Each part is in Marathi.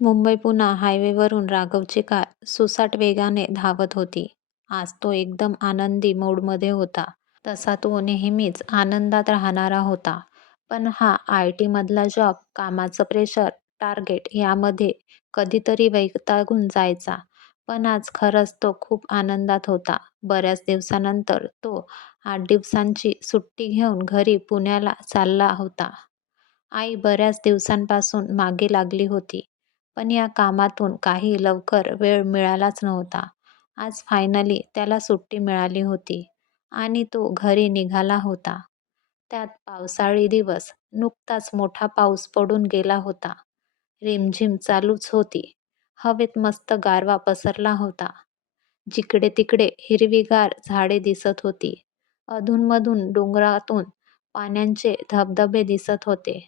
मुंबई-पुणा हायवेवरून राघवची कार सुसाट वेगाने धावत होती. आज तो एकदम आनंदी मूडमध्ये होता. तसा तो नेहमीच आनंदात राहणारा होता. पण हा आय.टी.मधला जॉब, कामाचं प्रेशर, टार्गेट यामध्ये कधीतरी वैतागून जायचा. पण आज खरंच तो खूप आनंदात होता. बऱ्याच दिवसानंतर तो 8 दिवसांची सुट्टी घेऊन घरी पुण्याला चालला होता. आई बऱ्याच दिवसांपासून मागे लागली होती. पण या कामातून काही लवकर वेळ मिळालाच नव्हता. आज फायनली त्याला सुट्टी मिळाली होती आणि तो घरी निघाला होता. त्यात पावसाळी दिवस. नुकताच मोठा पाऊस पडून गेला होता. रिमझिम चालूच होती. हवेत मस्त गारवा पसरला होता. जिकडे-तिकडे हिरवीगार झाडे दिसत होती. अधूनमधून डोंगरातून पाण्याचे धबधबे दिसत होते.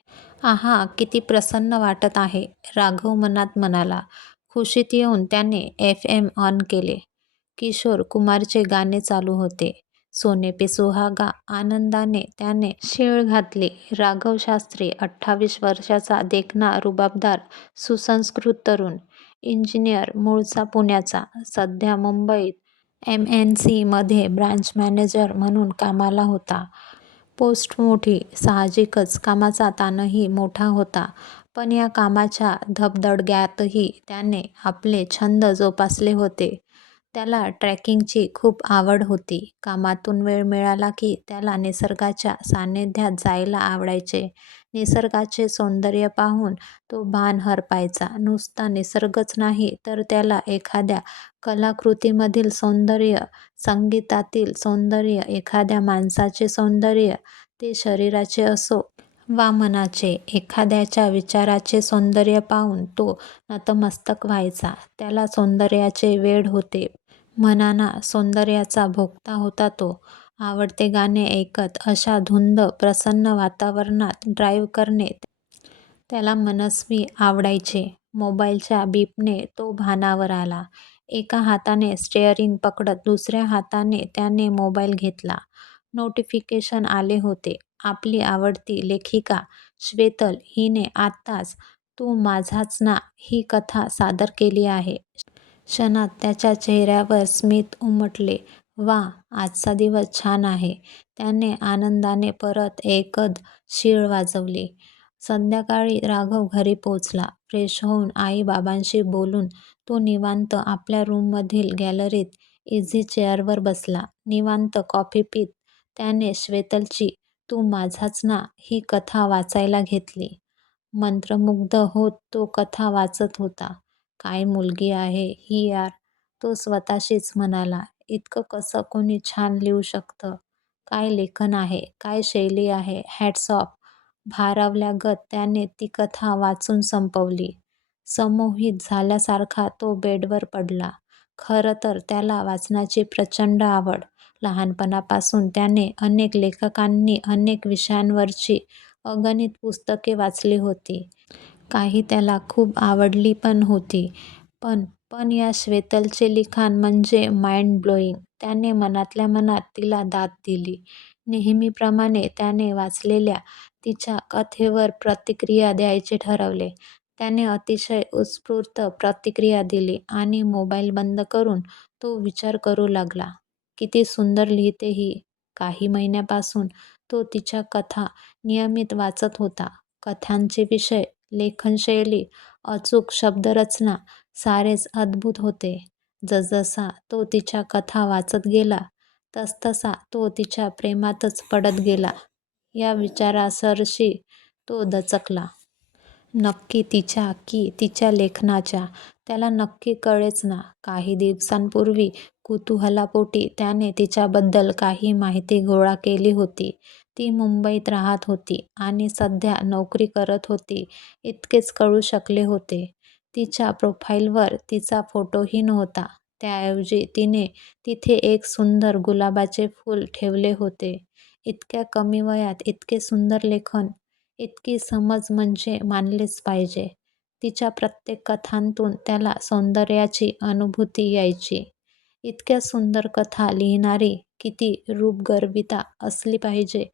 आहा! किती प्रसन्न वाटत आहे, राघव मनात म्हणाला. खुशीत येऊन त्याने एफ.एम. ऑन केले. किशोर कुमारचे गाणे चालू होते. सोने पे सुहागा. आनंदाने त्याने शीळ घातली. राघव शास्त्री 28 वर्षाचा देखणा रुबाबदार सुसंस्कृत तरुण. इंजिनियर, मूळचा पुण्याचा. सध्या मुंबईत एम.एन.सी. मध्ये ब्रांच मॅनेजर म्हणून कामाला होता. पोस्ट मोठी. साहजिकच कामाचा ताणही मोठा होता. पण या कामाच्या धगधग्यातही त्याने आपले छंद जोपासले होते. त्याला ट्रेकिंगची खूप आवड होती. कामातून वेळ मिळाला की त्याला निसर्गाच्या सानिध्यात जायला आवडायचे. निसर्गाचे सौंदर्य पाहून तो भान हरपायचा. नुसता निसर्गच नाही तर त्याला एखाद्या कलाकृतीमधील सौंदर्य, संगीतातील सौंदर्य, एखाद्या माणसाचे सौंदर्य, ते शरीराचे असो वा मनाचे, एखाद्याच्या विचाराचे सौंदर्य पाहून तो नतमस्तक व्हायचा. त्याला सौंदर्याचे वेड होते. मनाना सौंदर्याचा भोक्ता होता तो. आवडते गाणे ऐकत अशा धुंद, प्रसन्न वातावरणात ड्राईव्ह करणे त्याला मनस्वी आवडायचे. मोबाईलच्या बीपने तो भानावर आला. एका हाताने स्टिअरिंग पकडत दुसऱ्या हाताने त्याने मोबाईल घेतला. नोटिफिकेशन आले होते. आपली आवडती लेखिका श्वेतल हिने आत्ताच 'तू माझाच ना' ही कथा सादर केली आहे. क्षणात त्याच्या चेहऱ्यावर स्मित उमटले. वा, आजचा दिवस छान आहे. त्याने आनंदाने परत एकद शीळ वाजवली. संध्याकाळी राघव घरी पोचला. फ्रेश होऊन आई-बाबांशी बोलून तो निवांत आपल्या रूममधील गॅलरीत इझी चेअरवर बसला. निवांत कॉफी पीत त्याने श्वेतलची 'तू माझाच ना' ही कथा वाचायला घेतली. मंत्रमुग्ध होत तो कथा वाचत होता. काय मुलगी आहे ही यार, तो स्वतःशीच म्हणाला. इतकं कसं कोणी छान लिहू शकतं? काय लेखन आहे, काय शैली आहे, हॅट्स ऑफ. भारावल्यागत त्याने ती कथा वाचून संपवली. संमोहित झाल्यासारखा तो बेडवर पडला. खरं तर त्याला वाचनाची प्रचंड आवड. लहानपणापासून त्याने अनेक लेखकांनी अनेक विषयांवरची अगणित पुस्तके वाचली होती. काही त्याला खूप आवडली पण होती. पण पण या श्वेतलचे लिखाण म्हणजे माइंड ब्लोईंग. त्याने मनातल्या मनात तिला दाद दिली. नेहमीप्रमाणे त्याने वाचलेल्या तिच्या कथेवर प्रतिक्रिया द्यायचे ठरवले. त्याने अतिशय उत्स्फूर्त प्रतिक्रिया दिली आणि मोबाईल बंद करून तो विचार करू लागला. किती सुंदर लिहिते ही. काही महिन्यापासून तो तिच्या कथा नियमित वाचत होता. कथांचे विषय, लेखनशैली, अचूक शब्दरचना सारेच अद्भुत होते. जसजसा तो तिच्या कथा वाचत गेला तसतसा तो तिच्या प्रेमातच पडत गेला. या विचारासरशी तो दचकला. नक्की तिच्या की तिच्या लेखनाच्या? त्याला नक्की कळेच ना. काही दिवसांपूर्वी कुतूहलापोटी त्याने तिच्याबद्दल काही माहिती गोळा केली होती. ती मुंबईत राहत होती आणि सध्या नोकरी करत होती इतकेच कळू शकले होते. तिच्या प्रोफाईलवर तिचा फोटोही नव्हता. त्याऐवजी तिने तिथे एक सुंदर गुलाबाचे फूल ठेवले होते. इतक्या कमी वयात इतके सुंदर लेखन, इतकी समज म्हणजे मानलेच पाहिजे. तिच्या प्रत्येक कथांतून त्याला सौंदर्याची अनुभूती यायची. इतक्या सुंदर कथा लिहिणारी किती रूपगर्विता असली पाहिजे,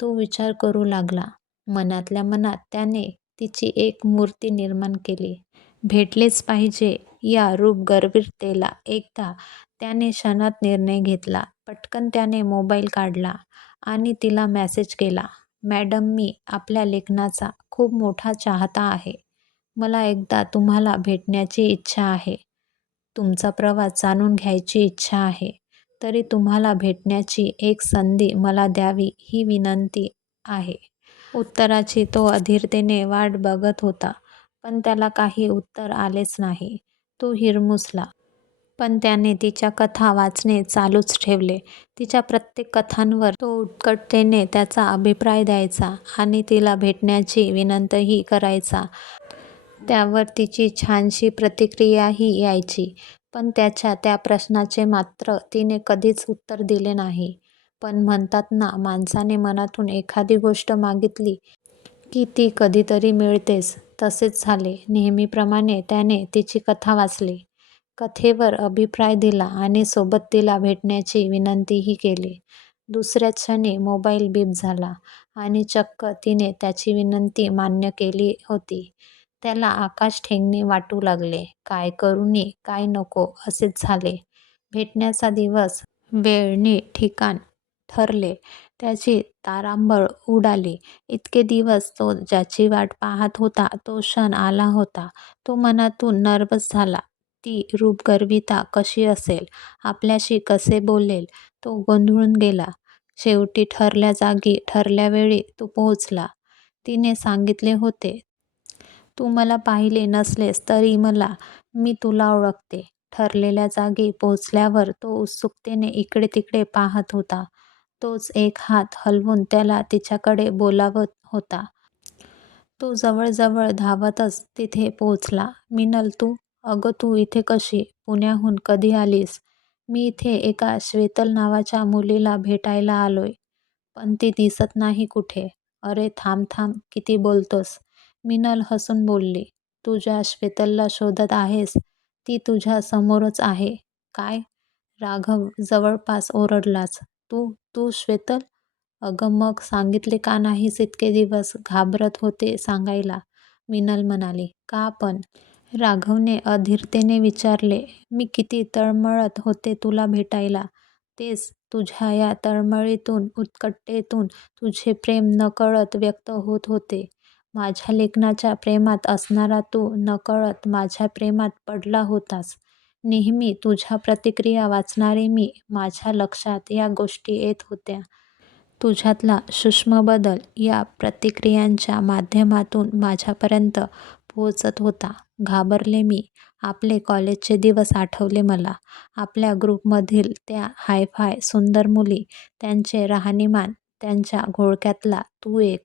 तो विचार करू लागला. मनातल्या मनात त्याने तिची एक मूर्ती निर्माण केली. भेटलेच पाहिजे या रूपगर्भितेला एकदा त्याने क्षणात निर्णय घेतला. पटकन त्याने मोबाईल काढला आणि तिला मेसेज केला. "मॅडम, मी आपल्या लेखनाचा खूप मोठा चाहता आहे. मला एकदा तुम्हाला भेटण्याची इच्छा आहे. तुमचा प्रवास जाणून घ्यायची इच्छा आहे. तरी तुम्हाला भेटण्याची एक संधी मला द्यावी ही विनंती आहे." उत्तराची तो अधीरतेने वाट बघत होता, पण त्याला काही उत्तर आलेच नाही. तो हिरमुसला. पण त्याने तिच्या कथा वाचणे चालूच ठेवले. तिच्या प्रत्येक कथांवर तो उत्कटतेने त्याचा अभिप्राय द्यायचा आणि तिला भेटण्याची विनंतीही करायचा. त्यावर तिची छानशी प्रतिक्रियाही यायची. पण त्याच्या त्या प्रश्नाचे मात्र तिने कधीच उत्तर दिले नाही. पण म्हणतात ना, माणसाने मनातून एखादी गोष्ट मागितली की ती कधीतरी मिळतेच. तसेच झाले. नेहमीप्रमाणे त्याने तिची कथा वाचली. कथेवर अभिप्राय दिला आणि सोबत तिला भेटण्याची विनंतीही केली. दुसऱ्याच क्षणी मोबाईल बीप झाला आणि चक्क तिने त्याची विनंती मान्य केली होती. त्याला आकाश ठेंगणे वाटू लागले. काय करू नी काय नको असेच झाले. भेटण्याचा दिवस, वेळ नी ठिकाण ठरले. त्याची तारांबळ उडाली. इतके दिवस तो ज्याची वाट पाहत होता तो क्षण आला होता. तो मनातून नर्व्हस झाला. ती रूपगर्विता कशी असेल, आपल्याशी कसे बोलेल, तो गोंधळून गेला. शेवटी ठरल्या जागी ठरल्या वेळी तो पोहोचला. तिने सांगितले होते, "तू मला पाहिले नसलेस तरी मी तुला ओळखते." ठरलेल्या जागी पोहोचल्यावर तो उत्सुकतेने इकडे-तिकडे पाहत होता. तोच एक हात हलवून त्याला तिच्याकडे बोलावत होता. तो जवळ-जवळ धावतच तिथे पोहोचला. "मिनल तू? अगं तू इथे कशी? पुण्याहून कधी आलीस?" "मी इथे एका श्वेतल नावाच्या मुलीला भेटायला आलोय. पण ती दिसत नाही कुठे." "अरे थांब थांब, किती बोलतोस?" मिनल हसून बोलली. "तू ज्या श्वेतलला शोधत आहेस ती तुझ्या समोरच आहे." "काय?" राघव जवळपास ओरडलाच. "तू तू श्वेतल? अगं मग सांगितले का नाहीस इतके दिवस?" "घाबरत होते सांगायला." मिनल म्हणाली. "का पण?" राघवने अधीरतेने विचारले. "मी किती तळमळत होते तुला भेटायला. तेच तुझ्या या तळमळीतून, उत्कटतेतून तुझे प्रेम नकळत व्यक्त होत होते. माझ्या लेखनाच्या प्रेमात असणारा तू नकळत माझ्या प्रेमात पडला होतास. नेहमी तुझ्या प्रतिक्रिया वाचणारे मी, माझ्या लक्षात या गोष्टी येत होत्या. तुझ्यातला सूक्ष्म बदल या प्रतिक्रियांच्या माध्यमातून माझ्यापर्यंत पोहोचत होता. घाबरले मी. आपले कॉलेजचे दिवस आठवले मला. आपल्या ग्रुपमधील त्या हाय-फाय सुंदर मुली, त्यांचे राहणीमान, त्यांच्या घोळक्यातला तू एक.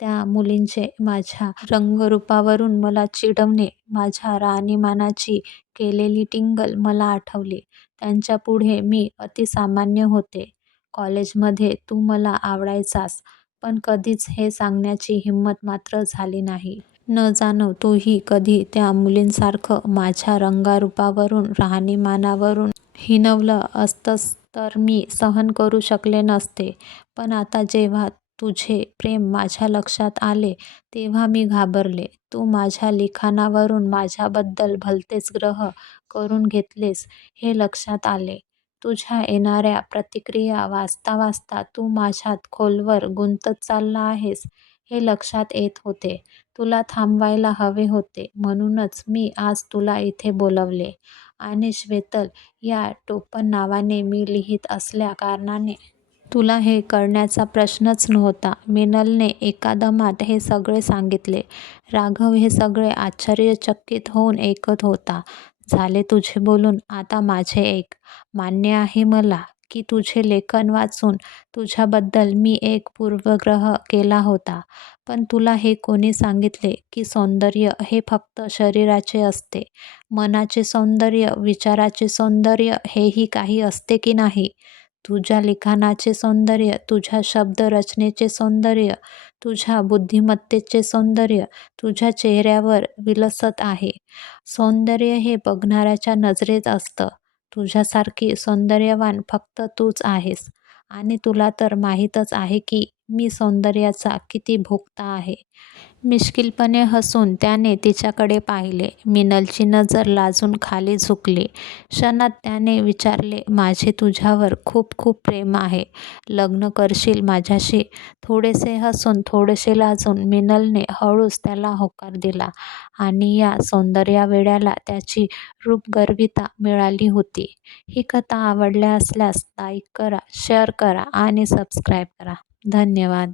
त्या मुलींचे माझ्या रंगरूपावरून मला चिडवणे, माझ्या राहणीमानाची केलेली टिंगल मला आठवली. त्यांच्यापुढे मी अतिसामान्य होते. कॉलेजमध्ये तू मला आवडायचास, पण कधीच हे सांगण्याची हिंमत मात्र झाली नाही. न जाणो तूही कधी त्या मुलींसारखं माझ्या रंगरूपावरून, राहणीमानावरून हिणवलं असतंस तर मी सहन करू शकले नसते. पण आता जेव्हा तुझे प्रेम माझ्या लक्षात आले तेव्हा मी घाबरले. तू माझ्या लिखाणावरून माझ्याबद्दल भलतेच ग्रह करून घेतलेस हे लक्षात आले. तुझ्या येणाऱ्या प्रतिक्रिया वाचता वाचता तू माझ्यात खोलवर गुंतत चालला आहेस हे लक्षात येत होते. तुला थांबवायला हवे होते. म्हणूनच मी आज तुला इथे बोलवले. आणि श्वेतल या टोपण नावाने मी लिहीत असल्या कारणाने तुला हे कळण्याचा प्रश्नच नव्हता." मिनलने एकादमात हे सगळे सांगितले. राघव हे सगळे आश्चर्यचकित होऊन ऐकत होता. "झाले तुझे बोलून, आता माझे ऐक. मान्य आहे मला की तुझे लेखन वाचून तुझ्याबद्दल मी एक पूर्वग्रह केला होता. पण तुला हे कोणी सांगितले की सौंदर्य हे फक्त शरीराचे असते? मनाचे सौंदर्य, विचाराचे सौंदर्य हेही काही असते की नाही? तुझ्या लिखाणाचे सौंदर्य, तुझ्या शब्दरचनेचे सौंदर्य, तुझ्या बुद्धिमत्तेचे सौंदर्य तुझ्या चेहऱ्यावर विलसत आहे. सौंदर्य हे बघणाऱ्याच्या नजरेत असतं. तुझ्यासारखी सौंदर्यवान फक्त तूच आहेस. आणि तुला तर माहीतच आहे की मी सौंदर्याचा किती भोक्ता आहे." मिश्किलपणे हसून त्याने तिच्याकडे पाहिले. मिनलची नजर लाजून खाली झुकली. क्षणात त्याने विचारले, माझे तुझ्यावर खूप खूप प्रेम आहे. लग्न करशील माझ्याशी? थोडेसे हसून थोडेसे लाजून मिनलने हळूच त्याला होकार दिला आणि या सौंदर्यवेड्याला त्याची रूपगर्विता मिळाली होती. ही कथा आवडल्या असल्यास लाईक करा, शेअर करा आणि सबस्क्राईब करा. धन्यवाद.